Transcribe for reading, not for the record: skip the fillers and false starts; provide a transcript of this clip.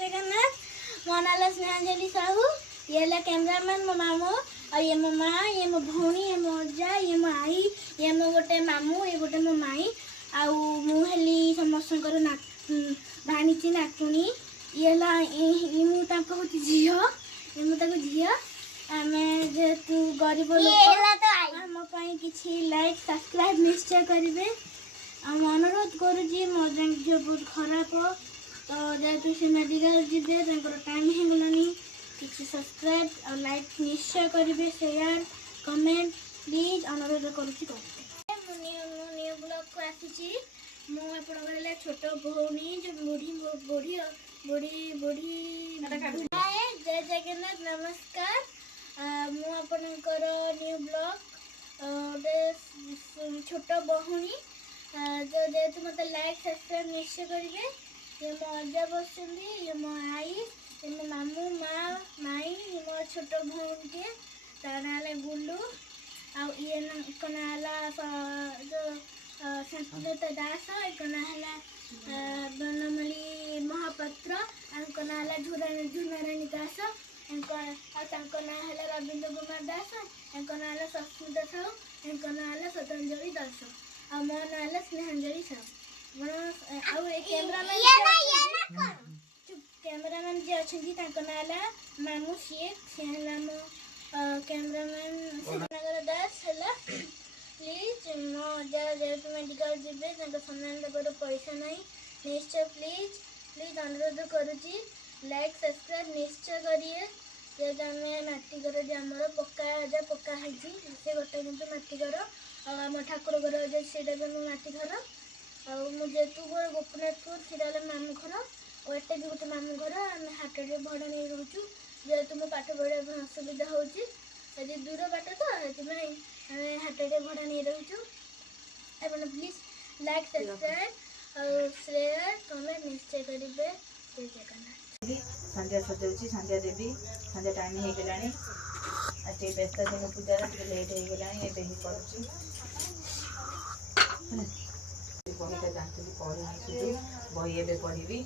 जगन्नाथ। मो नाला स्नेहांजलि साहू। ये ला कैमरामैन मो मामू और ये मो माँ, ये मो भौणी, ये मो अजा, ये मो आई, ये मो गोटे मामू, ये गोटे मो माई। आउ मु हेली समस्तकर भाणीची नातुणी। ये ला मु ताको होती झियो, ये मु ताको झियो। आमे जेतु गरीब लोक आम पई किछि लाइक सब्सक्राइब निश्चय करिवे। हम अनुरोध करूँ मो झील बहुत खराब तो जेहेतु से मेडिकल जीवे टाइम हो गलानी किसी सब्सक्राइब और लाइक निश्चय करेंगे शेयर कमेंट प्लीज अनुरोध करुँच न्यू ब्लॉग को आसी मुझे छोट भौणी जो बुढ़ी बुढ़ी बुढ़ी बुढ़ी जय जगन्नाथ नमस्कार। मुझर न्यू ब्लॉग छोट भौणी जो जेहेतु मत लाइक सब्सक्राइब निश्चय करेंगे। ये मो अजा बस ये मो आई ये मो मामू माँ माई ये मो छोट भौणी के तार ना गुलू ये नाला जो संस्कृत दास एक ना बनमली महापात्र आंक ना झुनाराणी दास ना रविंद्र कुमार दास एक ना संस्कृत साहू एक ना सतंजलि दास आ मो ना स्नेहांजलि साहू। कैमरामैन जी अच्छा नाला मामू शेख सी मो कैमरामैन श्रीनगर दास है। प्लीज मो जेहेतु मेडिकल जीवे सामान देवर पैसा ना निश्चय प्लीज प्लीज अनुरोध करुँची लाइक सब्सक्राइब निश्चय करिए। जेहेतु आम मटी घर आमर पक्का अजा पक्का है से गोटे कि मटी घर आम ठाकुर घर अजा से मटी घर जेहेतु गोपीनाथपुर सीधा मामू घर और एटे भी गोटे मामू घर आम हाटे भड़ा नहीं रोचु जेहेतु मो पाठ पढ़ा असुविधा होती दूर बाट तो ये हाटे भड़ा नहीं रोचु। आप प्लीज लाइक सब्सक्राइब और शेयर कमेंट निश्चय करेंगे। जय जगन्नाथ। संध्या सजाऊँगी संध्या देवी संध्या टाइम हो गला आज व्यस्त दिन पूजार लेट हो गला ही करुँच बहीटा जानती पढ़ी बही ए पढ़ी।